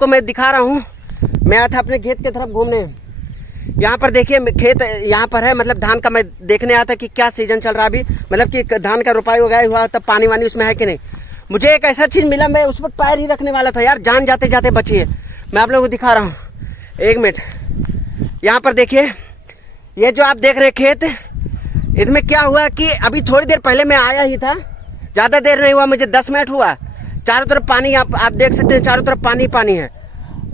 आपको मैं दिखा रहा हूँ। मैं आया था अपने खेत की तरफ घूमने। यहाँ पर देखिए खेत यहाँ पर है, मतलब धान का मैं देखने आया था कि क्या सीजन चल रहा है अभी, मतलब कि धान का रोपाई वगैरह हुआ तब पानी वानी उसमें है कि नहीं। मुझे एक ऐसा चीज़ मिला, मैं उस पर पैर ही रखने वाला था यार, जान जाते जाते बची है। मैं आप लोगों को दिखा रहा हूँ, एक मिनट। यहाँ पर देखिए, ये जो आप देख रहे खेत, इसमें क्या हुआ कि अभी थोड़ी देर पहले मैं आया ही था, ज़्यादा देर नहीं हुआ, मुझे 10 मिनट हुआ। चारों तरफ पानी, आप देख सकते हैं, चारों तरफ पानी पानी है।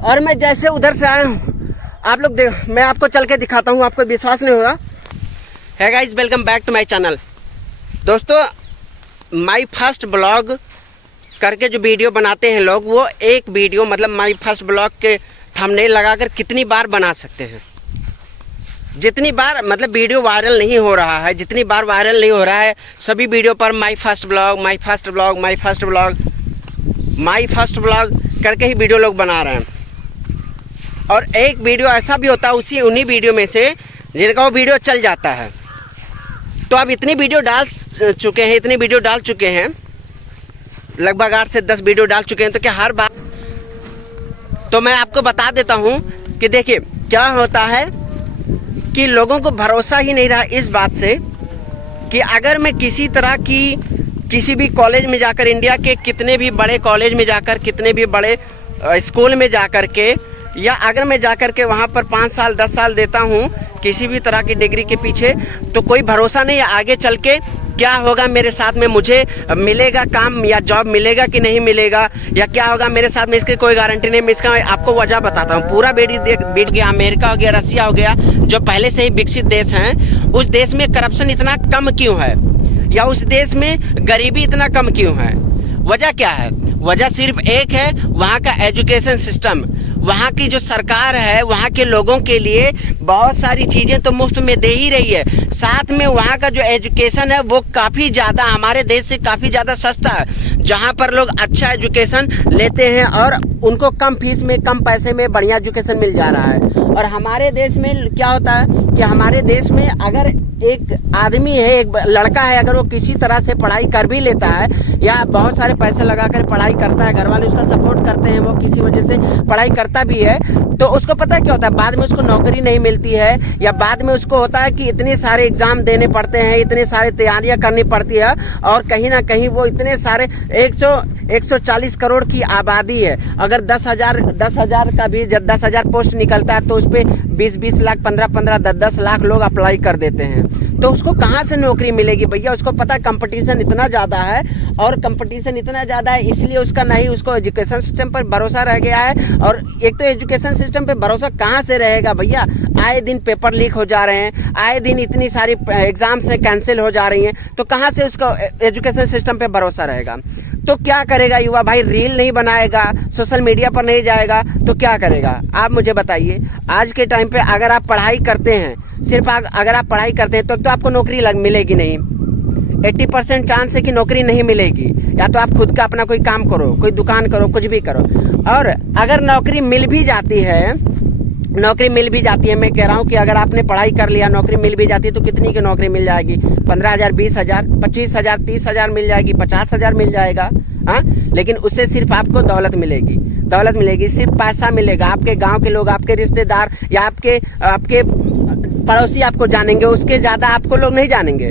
और मैं जैसे उधर से आया हूँ, आप लोग देख, मैं आपको चल के दिखाता हूँ, आपको विश्वास नहीं होगा। है guys, welcome back to my channel. दोस्तों, माय फर्स्ट ब्लॉग करके जो वीडियो बनाते हैं लोग, वो एक वीडियो मतलब माय फर्स्ट ब्लॉग के थंबनेल लगाकर कितनी बार बना सकते हैं। जितनी बार मतलब वीडियो वायरल नहीं हो रहा है, जितनी बार वायरल नहीं हो रहा है, सभी वीडियो पर my first blog, my first blog, my first blog, my first blog करके ही वीडियो लोग बना रहे हैं। और एक वीडियो ऐसा भी होता है उन्हीं वीडियो में से जिनका वो वीडियो चल जाता है। तो अब इतनी वीडियो डाल चुके हैं, लगभग 8 से 10 वीडियो डाल चुके हैं। तो क्या हर बार, तो मैं आपको बता देता हूँ कि देखिए क्या होता है कि लोगों को भरोसा ही नहीं रहा इस बात से कि अगर मैं किसी तरह की किसी भी कॉलेज में जाकर, इंडिया के कितने भी बड़े कॉलेज में जाकर, कितने भी बड़े स्कूल में जाकर के, या अगर मैं जाकर के वहाँ पर 5 साल 10 साल देता हूँ किसी भी तरह की डिग्री के पीछे, तो कोई भरोसा नहीं है आगे चल के क्या होगा मेरे साथ में, मुझे मिलेगा काम या जॉब मिलेगा कि नहीं मिलेगा, या क्या होगा मेरे साथ में, इसकी कोई गारंटी नहीं। मैं इसका आपको वजह बताता हूँ। पूरा बीट गया, अमेरिका हो गया, रसिया हो गया, जो पहले से ही विकसित देश हैं, उस देश में करप्शन इतना कम क्यों है, या उस देश में गरीबी इतना कम क्यों है? वजह क्या है? वजह सिर्फ एक है, वहाँ का एजुकेशन सिस्टम। वहाँ की जो सरकार है, वहाँ के लोगों के लिए बहुत सारी चीज़ें तो मुफ्त में दे ही रही है, साथ में वहाँ का जो एजुकेशन है वो काफ़ी ज़्यादा हमारे देश से काफ़ी ज़्यादा सस्ता है, जहाँ पर लोग अच्छा एजुकेशन लेते हैं और उनको कम फीस में, कम पैसे में बढ़िया एजुकेशन मिल जा रहा है। और हमारे देश में क्या होता है कि हमारे देश में अगर एक आदमी है, एक लड़का है, अगर वो किसी तरह से पढ़ाई कर भी लेता है या बहुत सारे पैसे लगाकर पढ़ाई करता है, घर वाले उसका सपोर्ट करते हैं, वो किसी वजह से पढ़ाई करता भी है, तो उसको पता क्या होता है, बाद में उसको नौकरी नहीं मिलती है, या बाद में उसको होता है कि इतने सारे एग्जाम देने पड़ते हैं, इतने सारे तैयारियां करनी पड़ती है, और कहीं ना कहीं वो इतने सारे 140 करोड़ की आबादी है, अगर 10,000 का भी 10,000 पोस्ट निकलता है तो उस पर 20 लाख, 15 10 लाख लोग अप्लाई कर देते हैं। तो उसको कहाँ से नौकरी मिलेगी भैया? उसको पता है कंपटीशन इतना ज़्यादा है, और कंपटीशन इतना ज़्यादा है इसलिए उसका नहीं, उसको एजुकेशन सिस्टम पर भरोसा रह गया है। और एक तो एजुकेशन सिस्टम पे भरोसा कहाँ से रहेगा भैया? आए दिन पेपर लीक हो जा रहे हैं, आए दिन इतनी सारी एग्जाम्स कैंसिल हो जा रही हैं, तो कहाँ से उसका एजुकेशन सिस्टम पे भरोसा रहेगा? तो क्या करेगा युवा भाई? रील नहीं बनाएगा, सोशल मीडिया पर नहीं जाएगा, तो क्या करेगा? आप मुझे बताइए। आज के टाइम पे अगर आप पढ़ाई करते हैं, सिर्फ अगर आप पढ़ाई करते हैं तो आपको नौकरी मिलेगी नहीं। 80% चांस है कि नौकरी नहीं मिलेगी, या तो आप खुद का अपना कोई काम करो, कोई दुकान करो, कुछ भी करो। और अगर नौकरी मिल भी जाती है, मैं कह रहा हूँ कि अगर आपने पढ़ाई कर लिया, नौकरी मिल भी जाती है, तो कितनी की नौकरी मिल जाएगी? 15,000, 20,000, 25,000, 30,000 मिल जाएगी, 50,000 मिल जाएगा। हाँ, लेकिन उससे सिर्फ आपको दौलत मिलेगी, सिर्फ पैसा मिलेगा। आपके गांव के लोग, आपके रिश्तेदार या आपके पड़ोसी आपको जानेंगे, उसके ज़्यादा आपको लोग नहीं जानेंगे।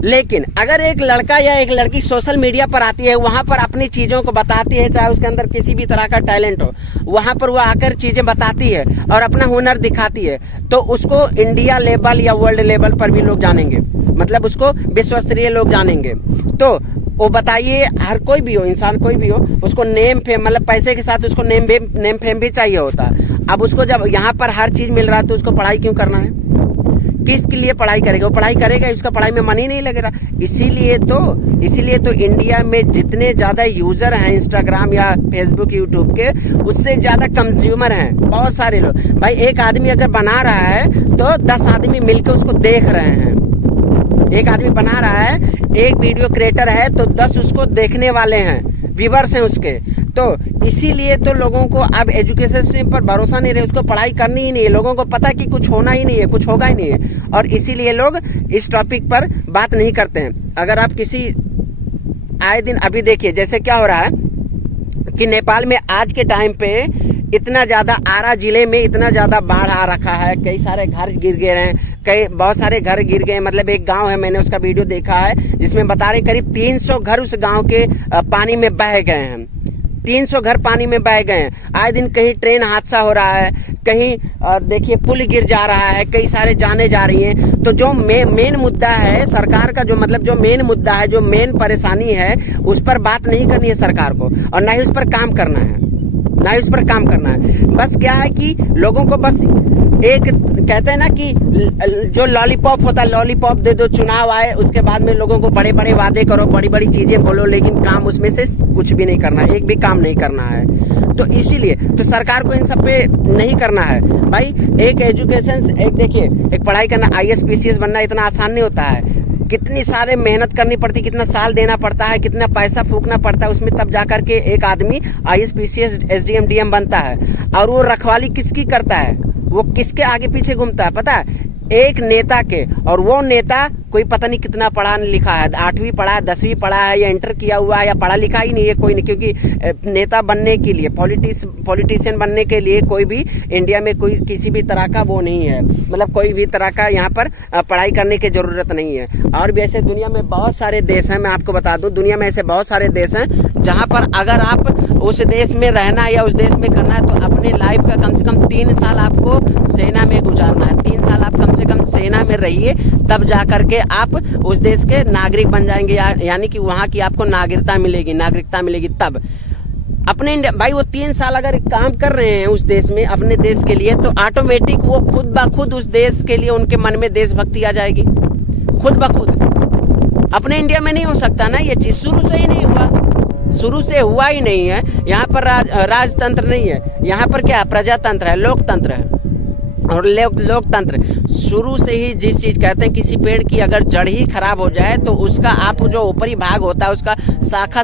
लेकिन अगर एक लड़का या एक लड़की सोशल मीडिया पर आती है, वहाँ पर अपनी चीज़ों को बताती है, चाहे उसके अंदर किसी भी तरह का टैलेंट हो, वहाँ पर वो आकर चीज़ें बताती है और अपना हुनर दिखाती है, तो उसको इंडिया लेवल या वर्ल्ड लेवल पर भी लोग जानेंगे, मतलब उसको विश्व स्तरीय लोग जानेंगे। तो वो बताइए, हर कोई भी हो, इंसान कोई भी हो, उसको नेम फेम, मतलब पैसे के साथ उसको नेम फेम भी चाहिए होता है। अब उसको जब यहाँ पर हर चीज़ मिल रहा है तो उसको पढ़ाई क्यों करना है? किसके लिए पढ़ाई करेगा? वो पढ़ाई करेगा, इसका पढ़ाई में मन ही नहीं लगेगा। इसीलिए तो इंडिया में जितने ज़्यादा यूज़र हैं इंस्टाग्राम या फेसबुक यूट्यूब के, उससे ज़्यादा कंज्यूमर हैं बहुत सारे लोग। भाई एक आदमी अगर बना रहा है तो 10 आदमी मिलकर उसको देख रहे हैं। एक आदमी बना रहा है, एक वीडियो क्रिएटर है तो 10 उसको देखने वाले हैं, व्यूअर्स हैं उसके। तो इसीलिए तो लोगों को अब एजुकेशन सिस्टम पर भरोसा नहीं रहे, उसको पढ़ाई करनी ही नहीं है। लोगों को पता है कि कुछ होना ही नहीं है, कुछ होगा ही नहीं है, और इसीलिए लोग इस टॉपिक पर बात नहीं करते हैं। अगर आप किसी आए दिन अभी देखिए जैसे क्या हो रहा है कि नेपाल में आज के टाइम पे इतना ज़्यादा आरा जिले में इतना ज़्यादा बाढ़ आ रखा है, कई सारे घर गिर गए हैं, बहुत सारे घर गिर गए। मतलब एक गांव है, मैंने उसका वीडियो देखा है जिसमें बता रहे करीब 300 घर उस गांव के पानी में बह गए हैं। 300 घर पानी में बह गए हैं। आए दिन कहीं ट्रेन हादसा हो रहा है, कहीं देखिए पुल गिर जा रहा है, कई सारे जाने जा रही हैं। तो जो मेन मुद्दा है सरकार का, जो मतलब जो मेन मुद्दा है, जो मेन परेशानी है, उस पर बात नहीं करनी है सरकार को, और ना ही उस पर काम करना है, ना ही उस पर काम करना है। बस क्या है कि लोगों को बस एक कहते हैं ना कि जो लॉलीपॉप होता है, लॉलीपॉप दे दो, चुनाव आए उसके बाद में लोगों को बड़े बड़े वादे करो, बड़ी बड़ी चीजें बोलो, लेकिन काम उसमें से कुछ भी नहीं करना है, एक भी काम नहीं करना है। तो इसीलिए तो सरकार को इन सब पे नहीं करना है भाई। एक एजुकेशन, एक देखिए एक पढ़ाई करना, IAS PCS बनना इतना आसान नहीं होता है। कितनी सारे मेहनत करनी पड़ती, कितना साल देना पड़ता है, कितना पैसा फूकना पड़ता है उसमें, तब जा करके एक आदमी IAS PCS SDM DM बनता है। और वो रखवाली किसकी करता है, वो किसके आगे पीछे घूमता है पता है? एक नेता के। और वो नेता कोई पता नहीं कितना पढ़ा लिखा है, 8वीं पढ़ा है, 10वीं पढ़ा है, या इंटर किया हुआ है, या पढ़ा लिखा ही नहीं है कोई नहीं। क्योंकि नेता बनने के लिए, पॉलिटिशियन बनने के लिए कोई भी इंडिया में कोई किसी भी तरह का वो नहीं है, मतलब कोई भी तरह का यहाँ पर पढ़ाई करने की ज़रूरत नहीं है। और भी ऐसे दुनिया में बहुत सारे देश हैं, मैं आपको बता दूँ, दुनिया में ऐसे बहुत सारे देश हैं जहाँ पर अगर आप उस देश में रहना है या उस देश में करना है तो अपने लाइफ का कम से कम 3 साल आपको सेना में गुजारना है। 3 साल आप कम से कम सेना में रहिए, तब जा करके आप उस देश के नागरिक बन जाएंगे, यानी कि वहाँ की आपको नागरिकता मिलेगी। तब अपने इंडिया भाई, वो 3 साल अगर काम कर रहे हैं उस देश में अपने देश के लिए, तो ऑटोमेटिक वो खुद ब खुद उस देश के लिए उनके मन में देशभक्ति आ जाएगी, खुद ब खुद। अपने इंडिया में नहीं हो सकता ना ये चीज़, शुरू से ही नहीं हुआ, शुरू से हुआ ही नहीं है। यहाँ पर राजतंत्र नहीं है, यहाँ पर क्या प्रजातंत्र है, लोकतंत्र है। और लोकतंत्र शुरू से ही जिस चीज़ कहते हैं, किसी पेड़ की अगर जड़ ही खराब हो जाए तो उसका आप जो ऊपरी भाग होता है उसका शाखा